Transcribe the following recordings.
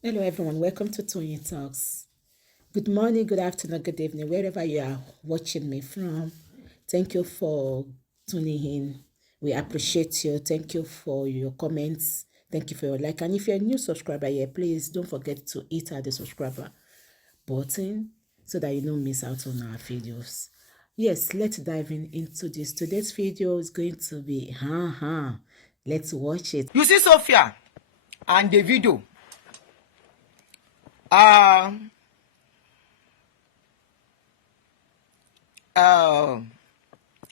Hello, everyone. Welcome to Tony Talks. Good morning, good afternoon, good evening, wherever you are watching me from. Thank you for tuning in. We appreciate you. Thank you for your comments. Thank you for your like. And if you're a new subscriber here, please don't forget to hit the subscriber button so that you don't miss out on our videos. Yes, let's dive into this. Today's video is going to be, let's watch it. You see Sophia and Davido. Uh,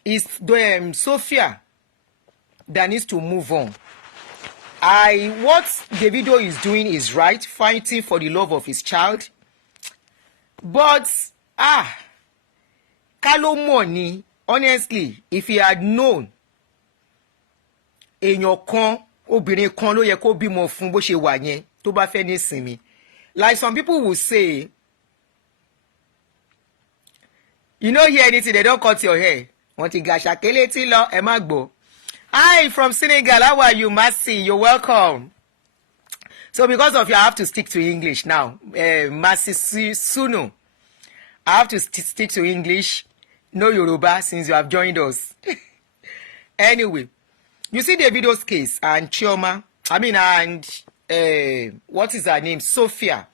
it's Sophia that needs to move on. What Davido is doing is right, fighting for the love of his child. But Kalo money, honestly, if he had known èèyàn kan obìnrin kan ló yẹ kó bímọ fún bó ṣe wà yẹn tó bá fẹ́ nísinmi. Like some people will say, you no hear anything, they don't cut your hair. Wọ́n ti gàṣà kélé tí lọ ẹ má gbọ́. Hi from Senegal, how are you, Mercy? You're welcome. So because of you, I have to stick to English now. Mercy Sunu. I have to stick to English. No Yoruba since you have joined us. Anyway, you see Davido's case and Chioma. What is her name? Sophia.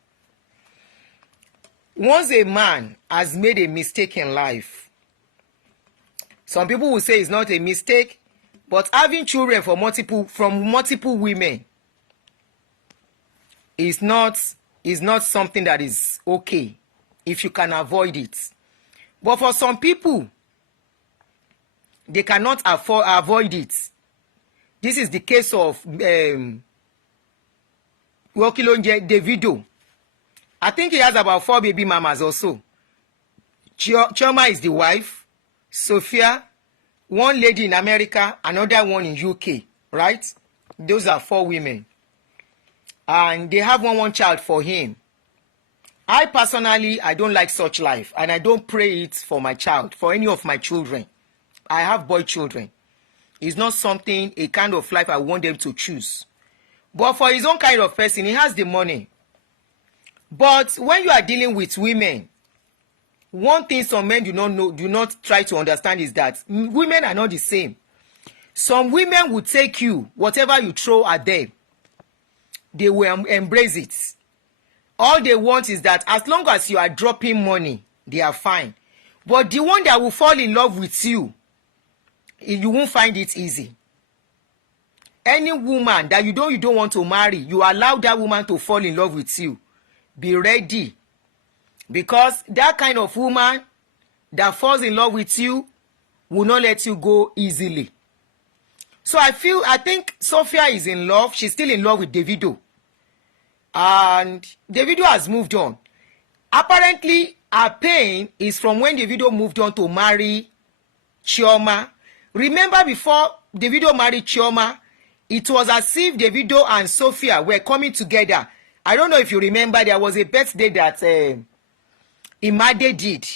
Once a man has made a mistake in life, some people will say it's not a mistake, but having children from multiple women is not something that is okay if you can avoid it. But for some people, they cannot avoid it. This is the case of Davido. I think he has about 4 baby mamas also. Chioma is the wife, Sophia, one lady in America, another one in UK, right? Those are 4 women. And they have one child for him. I personally don't like such life, and I don't pray it for my child, for any of my children. I have boy children. It's not a kind of life I want them to choose. But for his own kind of person, he has the money. But when you are dealing with women, one thing some men do not try to understand is that women are not the same. Some women will take you, whatever you throw at them, they will embrace it. All they want is that as long as you are dropping money, they are fine. But the one that will fall in love with you, you won't find it easy. Any woman that you don't want to marry, you allow that woman to fall in love with you. Be ready. Because that kind of woman that falls in love with you will not let you go easily. So I think Sophia is in love. She's still in love with Davido. And Davido has moved on. Apparently, her pain is from when Davido moved on to marry Chioma. Remember before Davido married Chioma, it was as if Davido and Sophia were coming together. I don't know if you remember, there was a birthday that Imade did.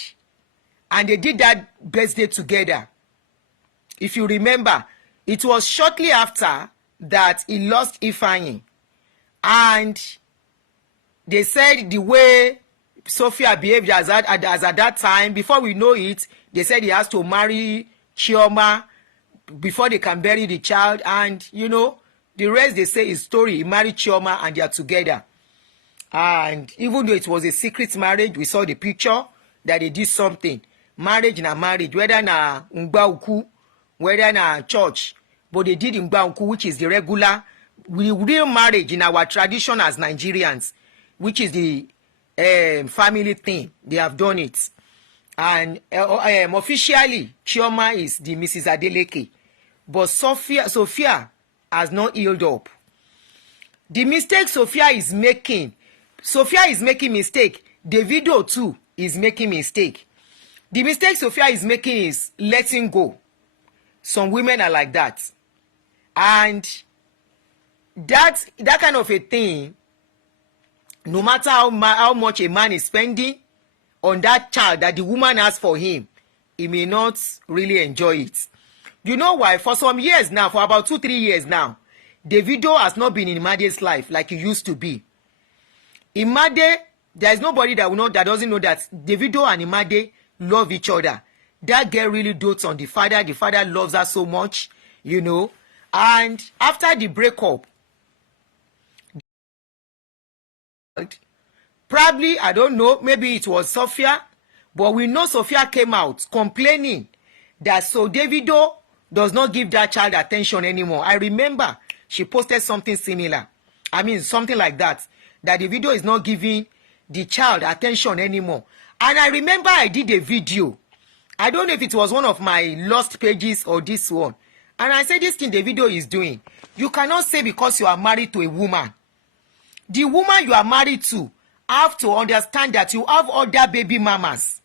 And they did that birthday together. If you remember, it was shortly after that he lost Ifeanyi. And they said the way Sophia behaved as at that time, before we know it, they said he has to marry Chioma before they can bury the child. And, the rest they say is story. He married Chioma and they are together. And even though it was a secret marriage, we saw the picture that they did something. Marriage na marriage, whether na Ngba whether na church. But they did Ngba which is the real marriage in our tradition as Nigerians, which is the family thing. They have done it. And officially, Chioma is the Mrs. Adeleke. But Sophia has not healed up. The mistake Sophia is making mistake. Davido too is making mistake. The mistake Sophia is making is letting go. Some women are like that. And that kind of a thing, no matter how much a man is spending on that child that the woman has for him, he may not really enjoy it. You know why? For some years now, for about 2-3 years now, Davido has not been in Imade's life like he used to be. Imade, there is nobody that doesn't know that Davido and Imade love each other. That girl really dotes on the father. The father loves her so much, you know. And after the breakup, probably, I don't know, maybe it was Sophia, but we know Sophia came out complaining that so Davido does not give that child attention anymore. I remember she posted something similar. I mean, something like that Davido is not giving the child attention anymore. And I remember I did a video. I don't know if it was one of my lost pages or this one. And I said, this thing Davido is doing, you cannot say because you are married to a woman. The woman you are married to have to understand that you have other baby mamas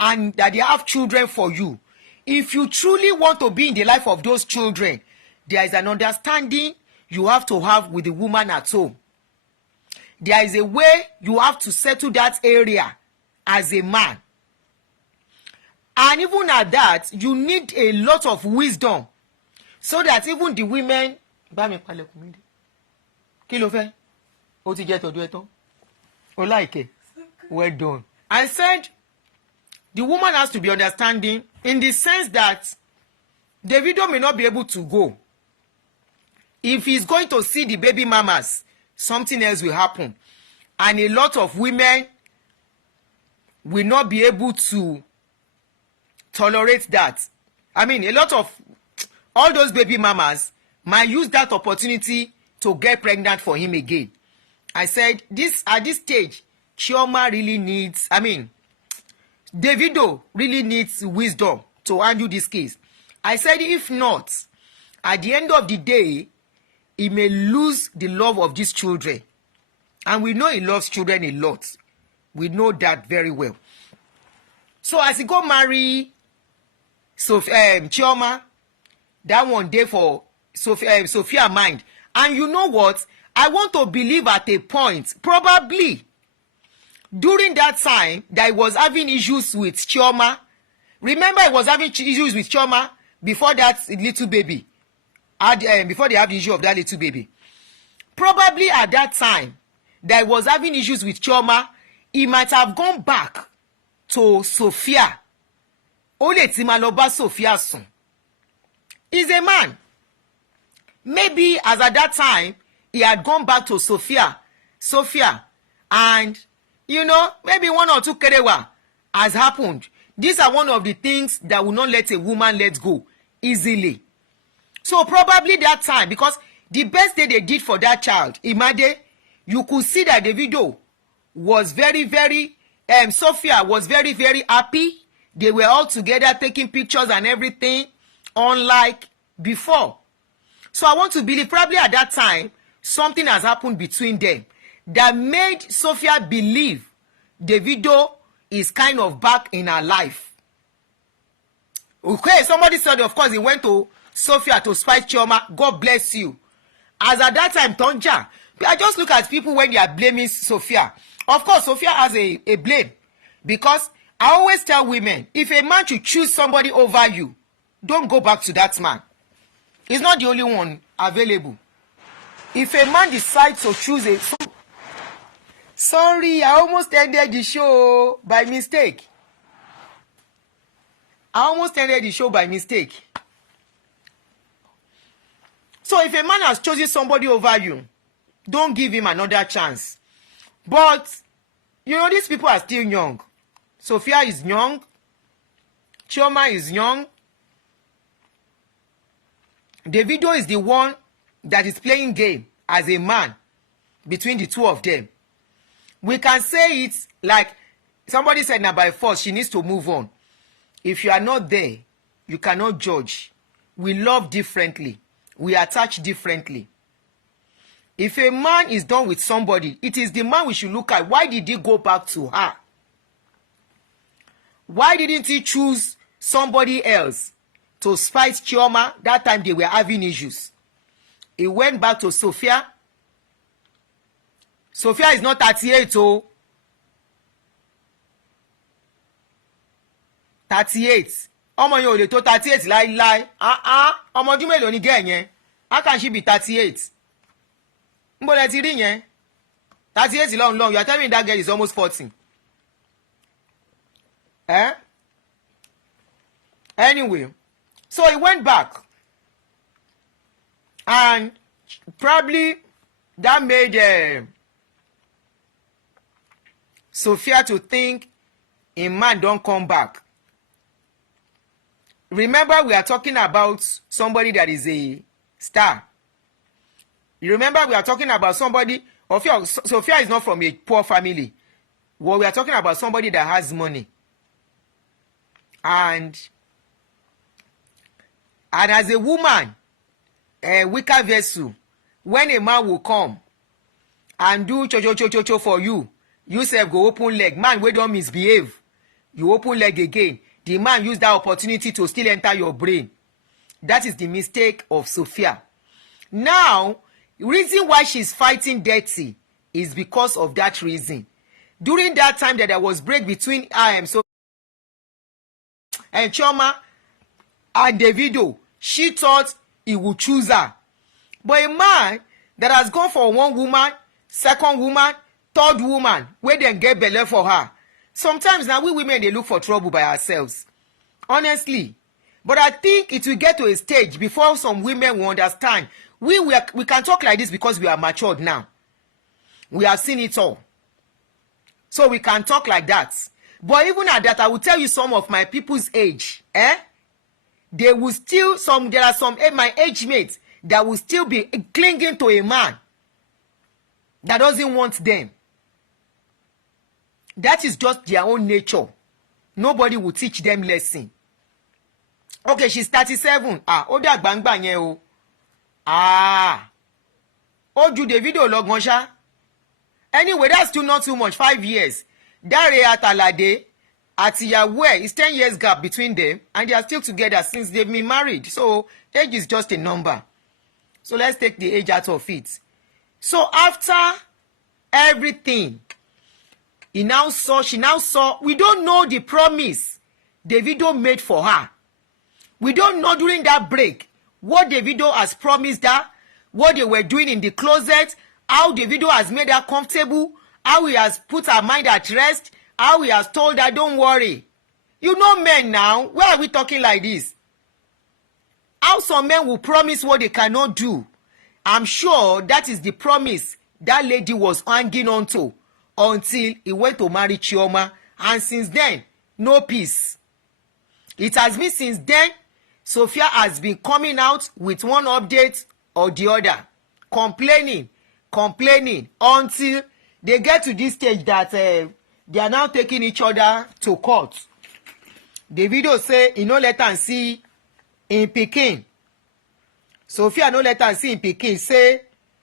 and that they have children for you. If you truly want to be in the life of those children, there is an understanding you have to have with the woman at home. There is a way you have to settle that area as a man. And even at that, you need a lot of wisdom so that even the women. Kí ló fẹ́? Ó ti jẹ́ tọ́jú ẹ tán. Ó like. Well done. I said the woman has to be understanding in the sense that Davido may not be able to go. If he's going to see the baby mamas, something else will happen. And a lot of women will not be able to tolerate that. I mean, a lot of all those baby mamas might use that opportunity to get pregnant for him again. I said, at this stage, Chioma really needs, Davido really needs wisdom to handle this case. I said, if not, at the end of the day, he may lose the love of these children. And we know he loves children a lot. We know that very well. So as he go marry Chioma, that one day for Sophia mind. And you know what? I want to believe at a point, probably during that time, that he was having issues with Chioma. Remember, he was having issues with Chioma before that little baby. Before they have the issue of that little baby. Probably at that time, that he was having issues with Chioma, he might have gone back to Sophia. Ó lè ti máa lọ bá Sophia sùn. He's a man. Maybe as at that time, he had gone back to Sophia, and maybe one or two kerewa has happened. These are one of the things that will not let a woman let go easily. So probably that time, because the best day they did for that child, Imade, you could see that Davido was very, very, Sophia was very, very happy. They were all together taking pictures and everything, unlike before. So I want to believe probably at that time, something has happened between them that made Sophia believe Davido is kind of back in her life. Okay, somebody said, of course, he went to Sophia to spite Chioma. God bless you. As at that time, Tonja, I just look at people when they are blaming Sophia. Of course, Sophia has a blame. Because I always tell women, if a man should choose somebody over you, don't go back to that man. He's not the only one available. If a man decides to choose Sorry, I almost ended the show by mistake. So if a man has chosen somebody over you, don't give him another chance. But, these people are still young. Sophia is young. Chioma is young. Davido is the one that is playing game as a man between the two of them. We can say it like somebody said, now by force, she needs to move on. If you are not there, you cannot judge. We love differently. We attach differently. If a man is done with somebody, it is the man we should look at. Why did he go back to her? Why didn't he choose somebody else to spite Chioma? That time they were having issues. He went back to Sophia. Sophia is not 38, oh. 38. Ọmọ yẹn ò lè tó 38 láíláí. Ọmọ ọdún mélòó ni gẹ́ yẹn? How can she be 38? Nbo lẹ ti rí yẹn? 38 long. You are telling me that girl is almost 40. Eh? Anyway, so he went back. And probably that made Sophia to think a man don't come back. Remember, we are talking about somebody that is a star. You remember, we are talking about somebody. Sophia is not from a poor family. Well, we are talking about somebody that has money. And as a woman, a weaker vessel, when a man will come and do cho for you, you self go open leg. Man, we don't misbehave. You open leg again. The man use that opportunity to still enter your brain. That is the mistake of Sophia. Now, reason why she's fighting dirty is because of that reason. During that time that there was break between Sophia and Chioma and Davido, she thought he would choose her. But a man that has gone for one woman, second woman, third woman, where they get belle for her. Sometimes now we women, they look for trouble by ourselves. Honestly. But I think it will get to a stage before some women will understand. We can talk like this because we are matured now. We have seen it all. So we can talk like that. But even at that, I will tell you some of my people's age. They will still, there are some my age mates that will still be clinging to a man that doesn't want them. That is just their own nature. Nobody will teach them lesson. Okay, she's 37. Ó dàgbà ńgbà yẹn o. Ó ju Davido lọ gan ṣá. Anyway, that's still not too much. 5 years. Dare Atalade àti ìyàwó ẹ̀ is 10 years gap between them, and they are still together since they've been married. So age is just a number. So let's take the age out of it. So after everything, she now saw, we don't know the promise Davido made for her. We don't know during that break what Davido has promised her, what they were doing in the closet, how Davido has made her comfortable, how he has put her mind at rest, how he has told her, don't worry. You know men now, why are we talking like this? How some men will promise what they cannot do. I'm sure that is the promise that lady was hanging on to until he went to marry Chioma, and since then, no peace. It has been since then, Sophia has been coming out with one update or the other, complaining until they get to this stage that they are now taking each other to court. Davido say he no let am see in Pikin. Sophia no let am see in Pikin, say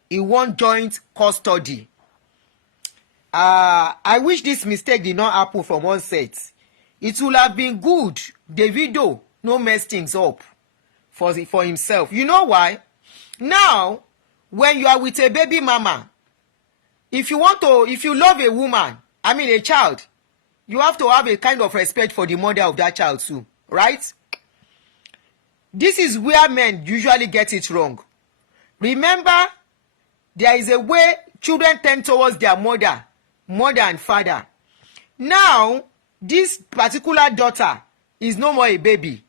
he want joint custody. I wish this mistake did not happen from one set. It would have been good Davido no mess things up for himself. You know why? Now, when you are with a baby mama, if you love a woman, a child, you have to have a kind of respect for the mother of that child too, right? This is where men usually get it wrong. Remember, there is a way children tend towards their mother and father. Now, this particular daughter is no more a baby.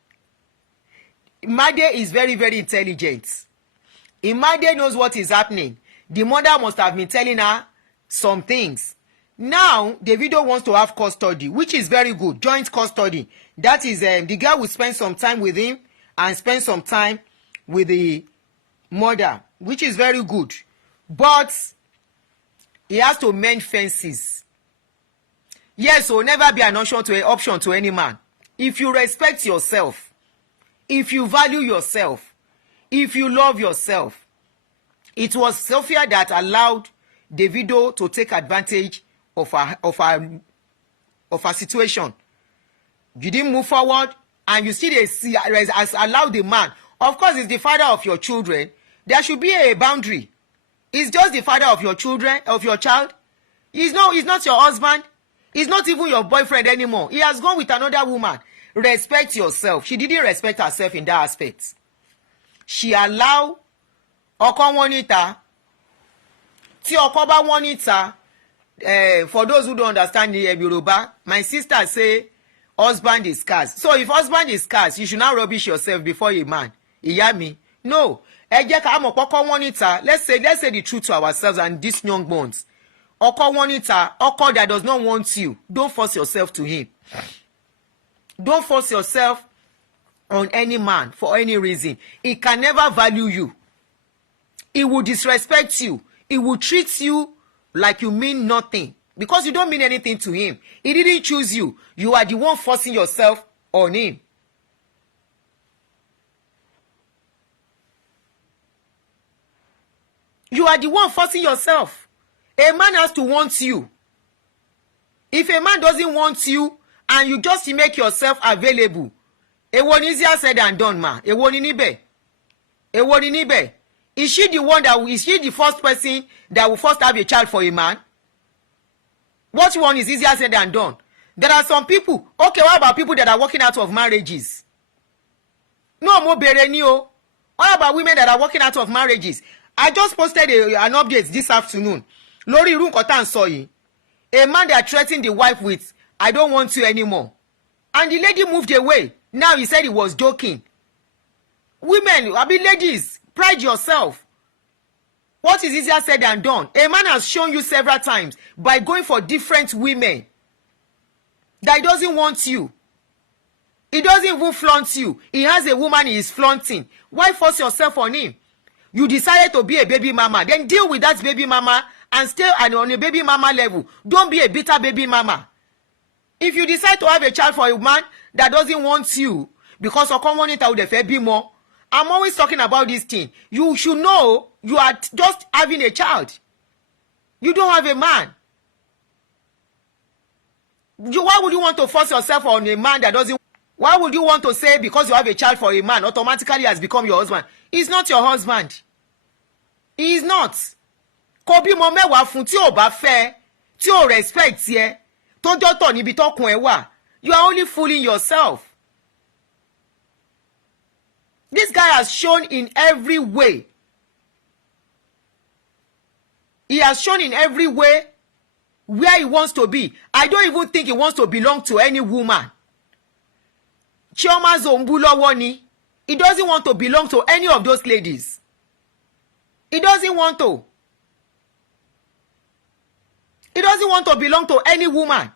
Imade is very, very intelligent. Imade knows what is happening. The mother must have been telling her some things. Now, Davido wants to have custody, which is very good. Joint custody. That is, the girl will spend some time with him and spend some time with the mother, which is very good. But he has to mend fences. Yes, will never be an option to any man. If you respect yourself, if you value yourself, if you love yourself. It was Sophia that allowed Davido to take advantage of her situation. You didn't move forward, and you still as allow the man. Of course, he's the father of your children. There should be a boundary. He's just the father of your children, of your child. He's not your husband. He's not even your boyfriend anymore. He has gone with another woman. Respect yourself. She didn't respect herself in that aspect. She allowed ọkọ wọn níta. Tí ọkọ bá wọn níta, For those who don't understand the Yoruba, my sister say husband is scarce. So if husband is scarce, you should not rubbish yourself before a man. Ìyá mi, no. Ẹ jẹ́ ká mọ̀ pọ́kọ́ wọn níta. Let's say the truth to ourselves and these young ones. Ọkọ wọn níta, ọkọ that does not want you. Don't force yourself to him. Don't force yourself on any man for any reason. He can never value you. He will disrespect you. He will treat you like you mean nothing because you don't mean anything to him. He didn't choose you. You are the one forcing yourself on him. You are the one forcing yourself. A man has to want you. If a man doesn't want you and you just make yourself available, it won't easier said than done, ma. It won't níbẹ̀. It won't níbẹ̀. Is she the first person that will first have a child for a man? What one is easier said than done. There are some people. Okay, what about people that are working out of marriages? No more bereni o. What about women that are working out of marriages? I just posted an update this afternoon. Lórí irú nǹkan tá à ń sọ yìí. A man that threatened the wife with, "I don't want you anymore." And the lady moved away. Now he said he was joking. Women, ladies, pride yourself. What is easier said than done? A man has shown you several times by going for different women that he doesn't want you. He doesn't even flaunt you. He has a woman he is flaunting. Why force yourself on him? You decided to be a baby mama. Then deal with that baby mama and stay on a baby mama level. Don't be a bitter baby mama. If you decide to have a child for a man that doesn't want you because of common with the baby more, I'm always talking about this thing. You should know you are just having a child. You don't have a man. Why would you want to force yourself on a man that doesn't? Why would you want to say because you have a child for a man automatically has become your husband? He's not your husband. He is not. Kò bímọ mẹ́wàá fún tí ò bá fẹ́, tí ò respect yẹ, tó jọ́tọ̀ níbi tọ́kùn ẹ wà. You are only fooling yourself. This guy has shown in every way. He has shown in every way where he wants to be. I don't even think he wants to belong to any woman. Chioma Zombulowo ni. He doesn't want to belong to any of those ladies. He doesn't want to. He doesn't want to belong to any woman.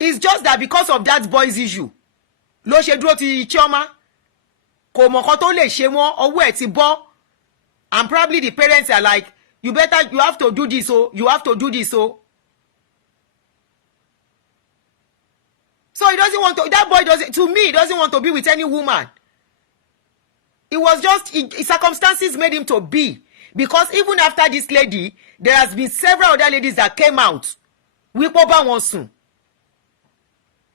It's just that because of that boy's issue. Ló ṣe dúró ti Chioma. Kò mọ̀ nǹkan tó lè ṣe mọ́, ọwọ́ ẹ̀ ti bọ́. And probably the parents are like, you have to do this, oh, you have to do this, oh. So he doesn't want to, that boy doesn't, to me, he doesn't want to be with any woman. It was just, circumstances made him to be. Because even after this lady, there has been several other ladies that came out. Wípé bá wọn sùn.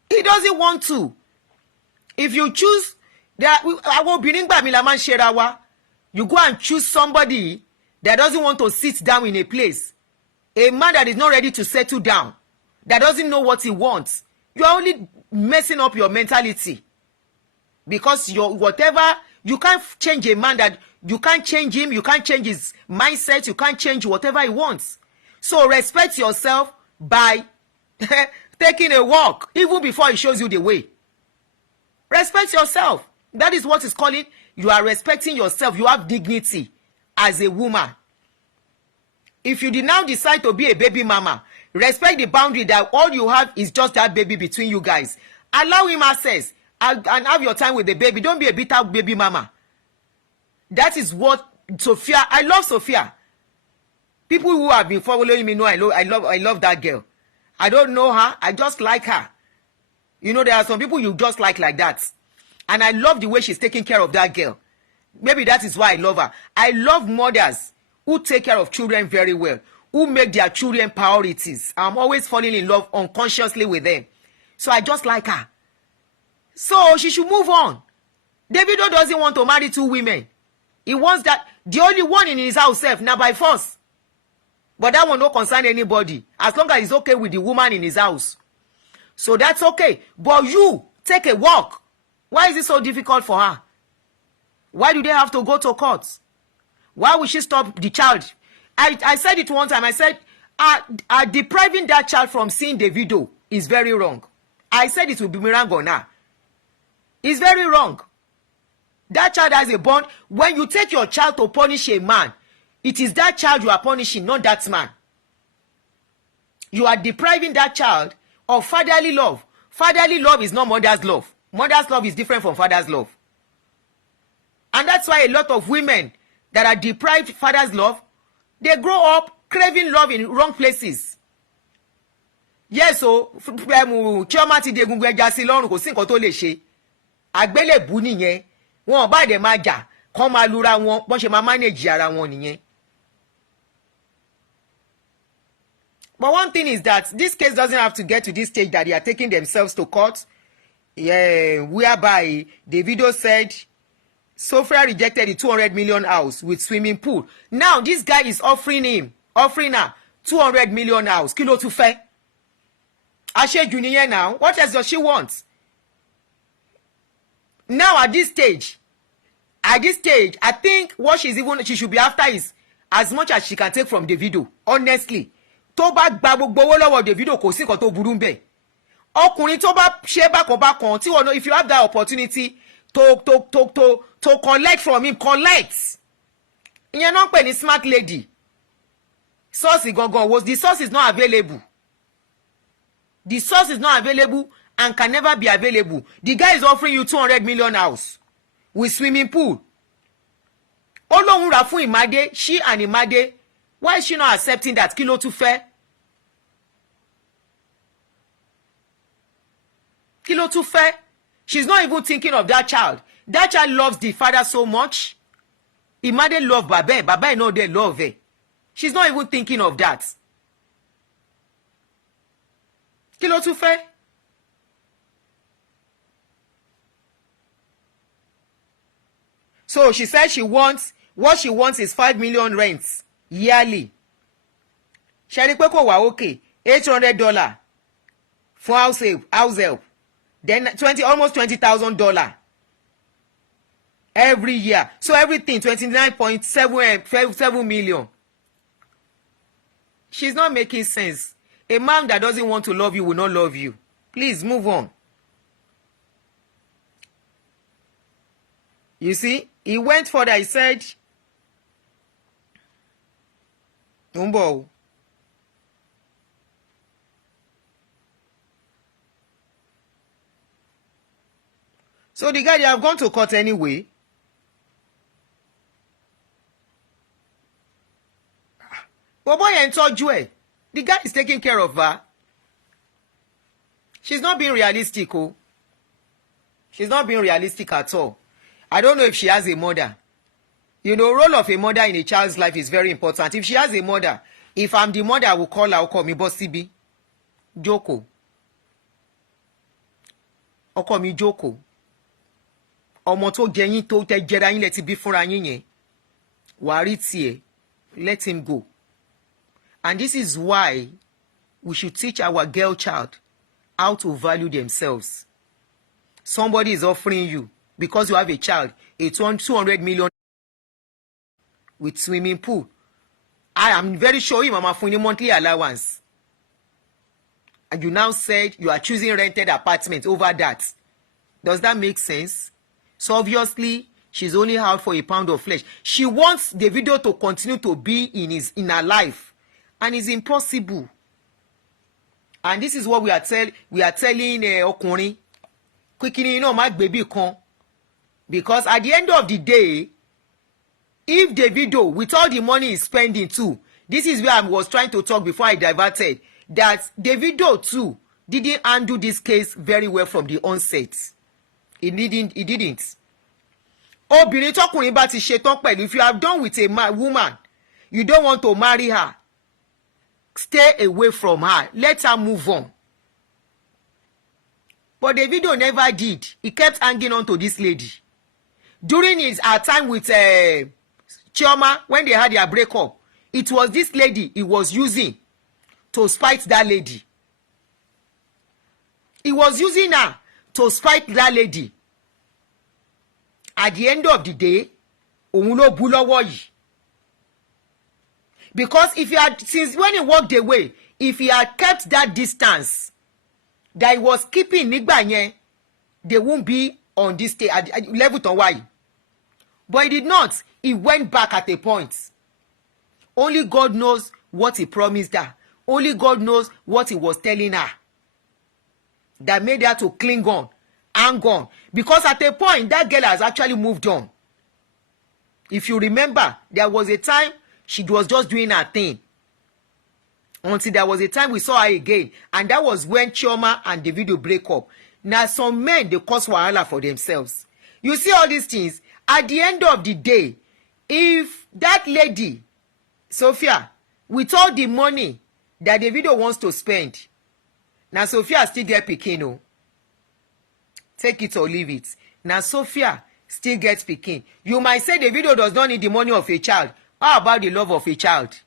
He doesn't want to. If you choose, àwọn obìnrin gbà mí la máa ń ṣera wa. You go and choose somebody that doesn't want to sit down in a place. A man that is not ready to settle down. That doesn't know what he wants. You are only messing up your mentality. Because you can't change a man that, you can't change him, you can't change his mindset, you can't change whatever he wants. So respect yourself by taking a walk, even before he shows you the way. Respect yourself. That is what it's calling. You are respecting yourself. You have dignity as a woman. If you did now decide to be a baby mama, respect the boundary that all you have is just that baby between you guys. Allow him access and have your time with the baby. Don't be a bitter baby mama. That is what Sophia. I love Sophia. People who have been following me know I love that girl. I don't know her. I just like her. You know, there are some people you just like that. And I love the way she's taking care of that girl. Maybe that is why I love her. I love mothers who take care of children very well, who make their children priorities. I'm always falling in love unconsciously with them. So I just like her. So she should move on. Davido doesn't want to marry two women. He wants that, the only one in his house self, now by force. But that will not concern anybody. As long as he's okay with the woman in his house. So that's okay. But you, take a walk. Why is it so difficult for her? Why do they have to go to court? Why would she stop the child? I said it one time. I said, are depriving that child from seeing Davido is very wrong. I said it will be Mirango now. It's very wrong. That child has a bond. When you take your child to punish a man, it is that child you are punishing, not that man. You are depriving that child of fatherly love. Fatherly love is not mother's love. Mother's love is different from father's love. And that's why a lot of women that are deprived father's love, they grow up craving love in wrong places. Yes, so Chioma ti degungun ẹja sí lọ́rùn kò sí nǹkan tó lè ṣe. Àgbélébùú nìyẹn. Wọn bá dẹ̀ máa jà kán máa lura wọn bọ́n ṣe máa manage ara wọn nìyẹn. But one thing is that this case doesn't have to get to this stage that they are taking themselves to court, whereby Davido said Sophia rejected the 200 million house with swimming pool. Now this guy is offering her 200 million house. Kí ló tún fẹ́? Àṣejù nìyẹn now. What else does she want? Now at this stage, I think what she should be after is as much as she can take from Davido. Honestly, tó bá gba gbogbo owó lọ́wọ́ Davido kò sí nǹkan tó burú ńbẹ̀. Ọkùnrin tó bá ṣe bákan tí wọ́n know if you have that opportunity to collect from him, collect. Ìyẹn náà ń pè ní smart lady. Source gangan was the source is not available. The source is not available and can never be available. The guy is offering you 200 million house with swimming pool. Ó lóun rà fún Imade, she and Imade. Why is she not accepting that? Kí ló tún fẹ́? Kí ló tún fẹ́? She's not even thinking of that child. That child loves the father so much. Imade love Baba. Baba know they love her. She's not even thinking of that. Kí ló tún fẹ́? So she said what she wants is 5 million rents yearly. Ṣé rí pé kò wá okay, $800 for house help. Then almost $20,000 every year. So everything 29.7 million. She's not making sense. A man that doesn't want to love you will not love you. Please move on. You see, he went further. He said, Umbo. So the guy, they have gone to court anyway. But boy, I told you, the guy is taking care of her. She's not being realistic, oh. She's not being realistic at all. I don't know if she has a mother. You know, role of a mother in a child's life is very important. If she has a mother, if I'm the mother, I will call her, I'll call me Bossy B. Joko. I'll call me Joko. Ọmọ tó jẹ yín tó tẹ jẹra yín lẹ ti bí fúnra yín yẹn. Wàá rí tiẹ̀. Let him go. And this is why we should teach our girl child how to value themselves. Somebody is offering you, because you have a child, a 200 million with swimming pool. I am very sure you mama fún ní monthly allowance. And you now said you are choosing rented apartment over that. Does that make sense? So obviously, she's only out for a pound of flesh. She wants Davido to continue to be in her life. And it's impossible. And this is what we are telling ọkùnrin. Quickly, my baby kan. Because at the end of the day, if Davido, with all the money he's spending too, this is where I was trying to talk before I diverted, that Davido too didn't handle this case very well from the onset. He didn't. Obìnrin tọ́kùnrin bá ti ṣetán pẹ̀lú, if you have done with a woman, you don't want to marry her, stay away from her. Let her move on. But Davido never did. He kept hanging on to this lady. During our time with Chioma, when they had their breakup, it was this lady he was using to spite that lady. He was using her to spite that lady. At the end of the day, òun ló bú lọ́wọ́ yìí. Because if he had, since when he walked away, if he had kept that distance that he was keeping nígbà yẹn, they won't be on this stage at level tó wà yìí. But he did not. He went back at a point. Only God knows what he promised her. Only God knows what he was telling her that made her to cling on, hang on. Because at a point, that girl has actually moved on. If you remember, there was a time she was just doing her thing. Until there was a time we saw her again. And that was when Chioma and Davido break up. Now, some men, they cause wahala for themselves. You see all these things. At the end of the day, if that lady, Sophia, with all the money that Davido wants to spend, now Sophia still get pikin o. Take it or leave it. Now Sophia still gets pikin. You might say Davido does not need the money of a child. How about the love of a child?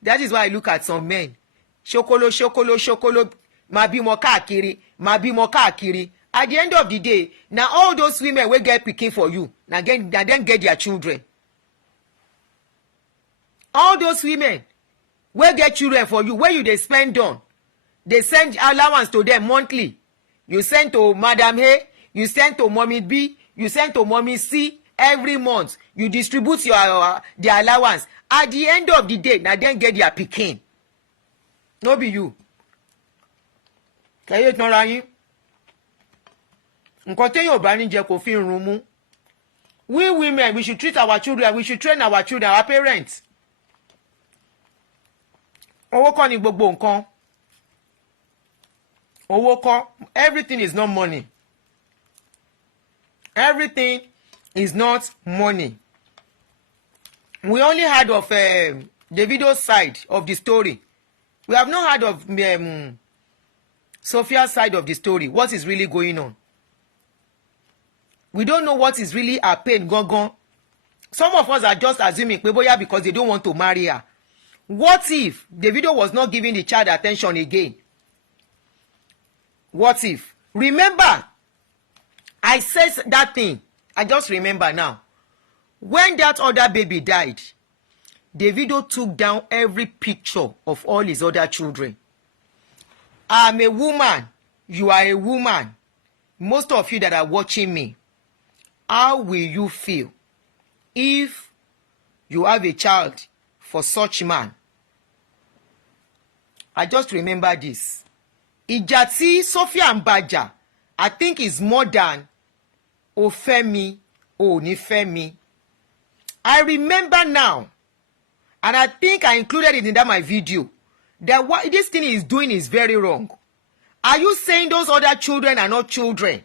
That is why I look at some men. Shokolo, shokolo, shokolo, ma bímọ káàkiri, ma bímọ káàkiri. At the end of the day, now all those women will get pikin for you. Now then get their children. All those women will get children for you. Where you they spend on? They send allowance to them monthly. You send to Madam A, you send to Mommy B, you send to Mommy C every month. You distribute your their allowance. At the end of the day, now then get their pikin. No be you. Can you ignore you? Nǹkan téèyàn bá ní jẹ kò fi run mú. We women, we should treat our children, we should train our children, our parents. Owó kọ́ ni gbogbo nǹkan. Owó kọ́. Everything is not money. Everything is not money. We only heard of Davido's side of the story. We have not heard of Sophia's side of the story. What is really going on? We don't know what is really her pain gangan. Some of us are just assuming pé bóyá because they don't want to marry her. What if Davido was not giving the child attention again? What if? Remember, I said that thing. I just remember now. When that other baby died, Davido took down every picture of all his other children. I'm a woman. You are a woman. Most of you that are watching me, how will you feel if you have a child for such man? I just remember this. Ìjà tí Sophia ń bàjà, I think is more than o fẹ́ mi, o ní fẹ́ mi. I remember now, and I think I included it in that my video, that what this thing is doing is very wrong. Are you saying those other children are not children?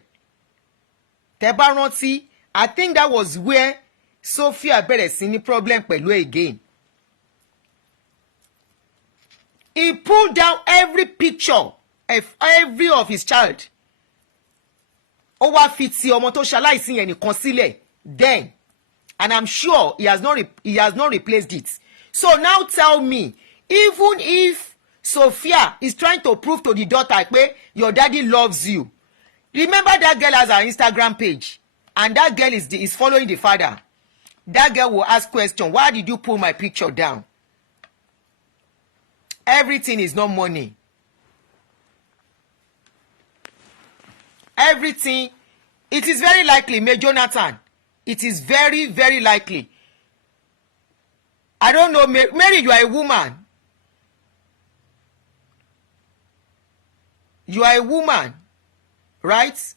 Tẹ́ bá rántí, I think that was where Sophia bẹ̀rẹ̀ sí ní problem pẹ̀lú again. He pulled down every picture of every of his child. Ó wá fi ti ọmọ tó ṣaláìsí yẹn nìkan sílẹ̀ then, and I'm sure he has not replaced it. So now tell me, even if Sophia is trying to prove to the daughter pé your daddy loves you, remember that girl has her Instagram page, and that girl is following the father. That girl will ask question, why did you pull my picture down? Everything is not money. Everything. It is very likely, May Jonathan. It is very, very likely. I don't know, Mary, you are a woman. You are a woman, right?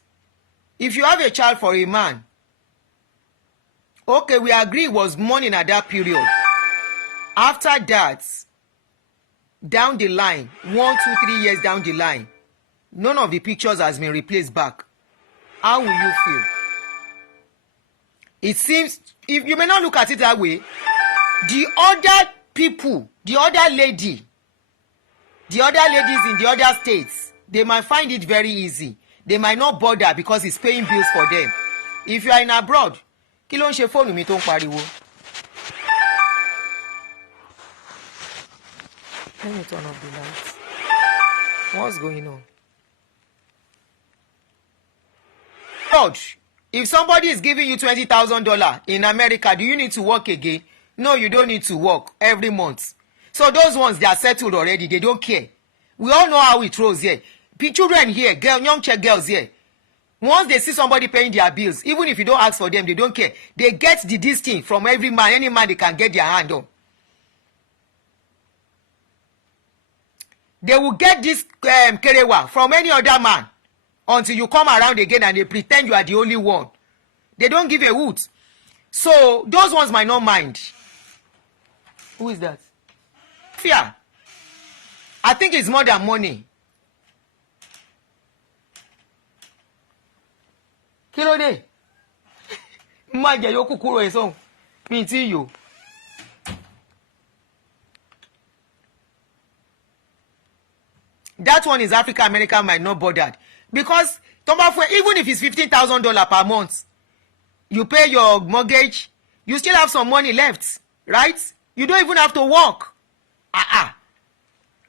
If you have a child for a man, okay, we agree it was mourning at that period. After that, down the line, 1, 2, 3 years down the line, none of the pictures has been replaced back. How will you feel? It seems, if you may not look at it that way, the other people, the other ladies in the other states, they might find it very easy. They might not bother because it's paying bills for them. If you are in abroad, kí ló ń ṣe fóònù mi tó ń pariwo? Let me turn off the lights. What's going on? George, if somebody is giving you $20,000 in America, do you need to work again? No, you don't need to work every month. So those ones, they are settled already. They don't care. We all know how it rolls here. Children here, young girls here. Once they see somebody paying their bills, even if you don't ask for them, they don't care. They get this thing from every man. Any man they can get their hand on. They will get this kerewa from any other man until you come around again and they pretend you are the only one. They don't give a hoot. So those ones might not mind. Who is that? Fear. I think it's more than money. Kí ló dé? Má jẹ yókù kúrò ẹ̀ sọ́hùn. Mi tí yò. That one is African American might not bothered. Because even if it's $15,000 per month, you pay your mortgage, you still have some money left, right? You don't even have to work.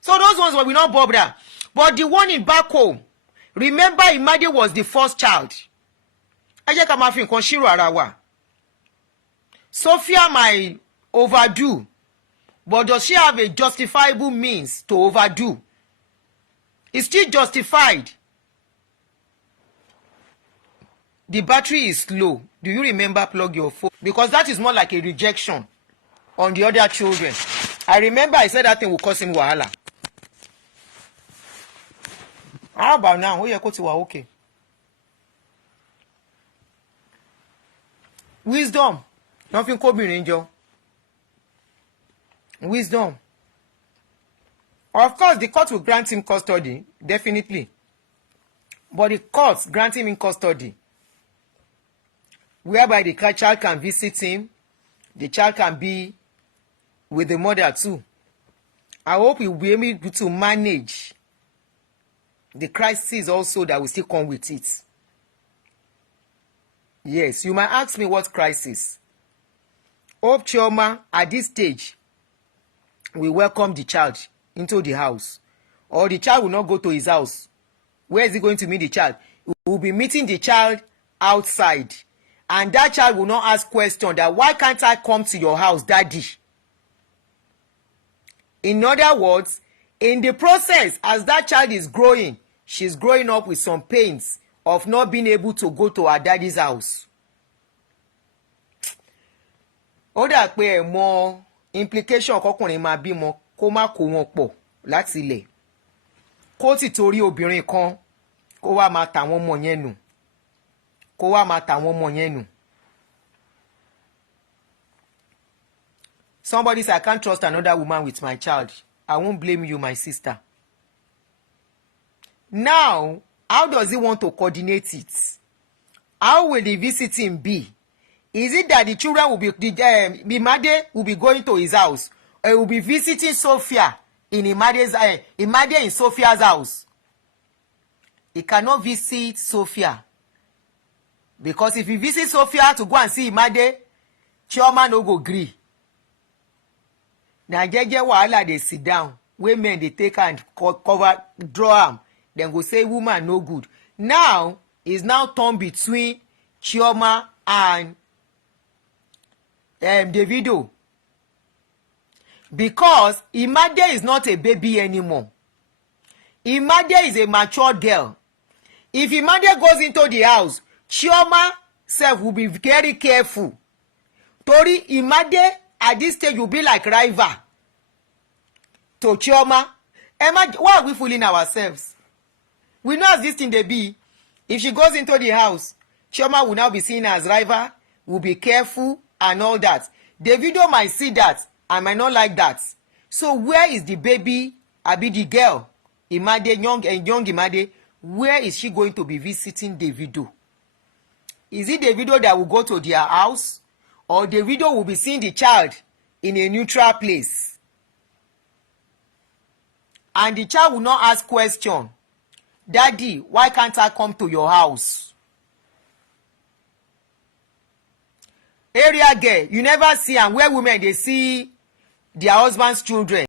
So those ones will not bother. But the one in back home, remember Imade was the first child. Sophia might overdo, but does she have a justifiable means to overdo? It's still justified. The battery is low. Do you remember plug your phone? Because that is more like a rejection on the other children. I remember I said that thing will cause him wahala. How about now? Okay. Wisdom. Nothing could be angel. Wisdom. Of course, the court will grant him custody, definitely. But the court granting him custody, whereby the child can visit him, the child can be with the mother too. I hope he will be able to manage the crisis also that will still come with it. Yes, you might ask me what crisis. Hope Chioma, at this stage, will welcome the child into the house. Or the child will not go to his house. Where is he going to meet the child? He will be meeting the child outside. And that child will not ask question that, why can't I come to your house, daddy? In other words, in the process, as that child is growing, she's growing up with some pains of not being able to go to her daddy's house. Ó dà pé ẹ mọ implication kọkùnrin máa bímọ kó má kó wọn pọ̀ láti ilẹ̀. Kó sì torí obìnrin kan kó wá máa tà wọ́n ọmọ yẹn nù. Kó wá máa tà wọ́n ọmọ yẹn nù. Somebody said, I can't trust another woman with my child. I won't blame you, my sister. Now, how does he want to coordinate it? How will the visiting be? Is it that the children will be, Imade will be going to his house, or he will be visiting Sophia in Imade in Sophia's house? He cannot visit Sophia. Because if he visits Sophia to go and see Imade, Chioma no go gree. Na jeje wahala dey sit down. Women dey take hand cover, draw am. Then go say woman no good. Now is now torn between Chioma and Davido. Because Imade is not a baby anymore. Imade is a mature girl. If Imade goes into the house, Chioma self will be very careful. Tori Imade at this stage will be like rival to Chioma. Why are we fooling ourselves? We know as this thing they be. If she goes into the house, Chioma will now be seen as rival, will be careful and all that. Davido might see that and might not like that. So where is the baby, Abi the girl, Imade, young Imade, where is she going to be visiting Davido? Is it Davido that will go to their house? Or Davido will be seeing the child in a neutral place? And the child will not ask question. Daddy, why can't I come to your house? Area girl, you never see, and where women they see their husband's children.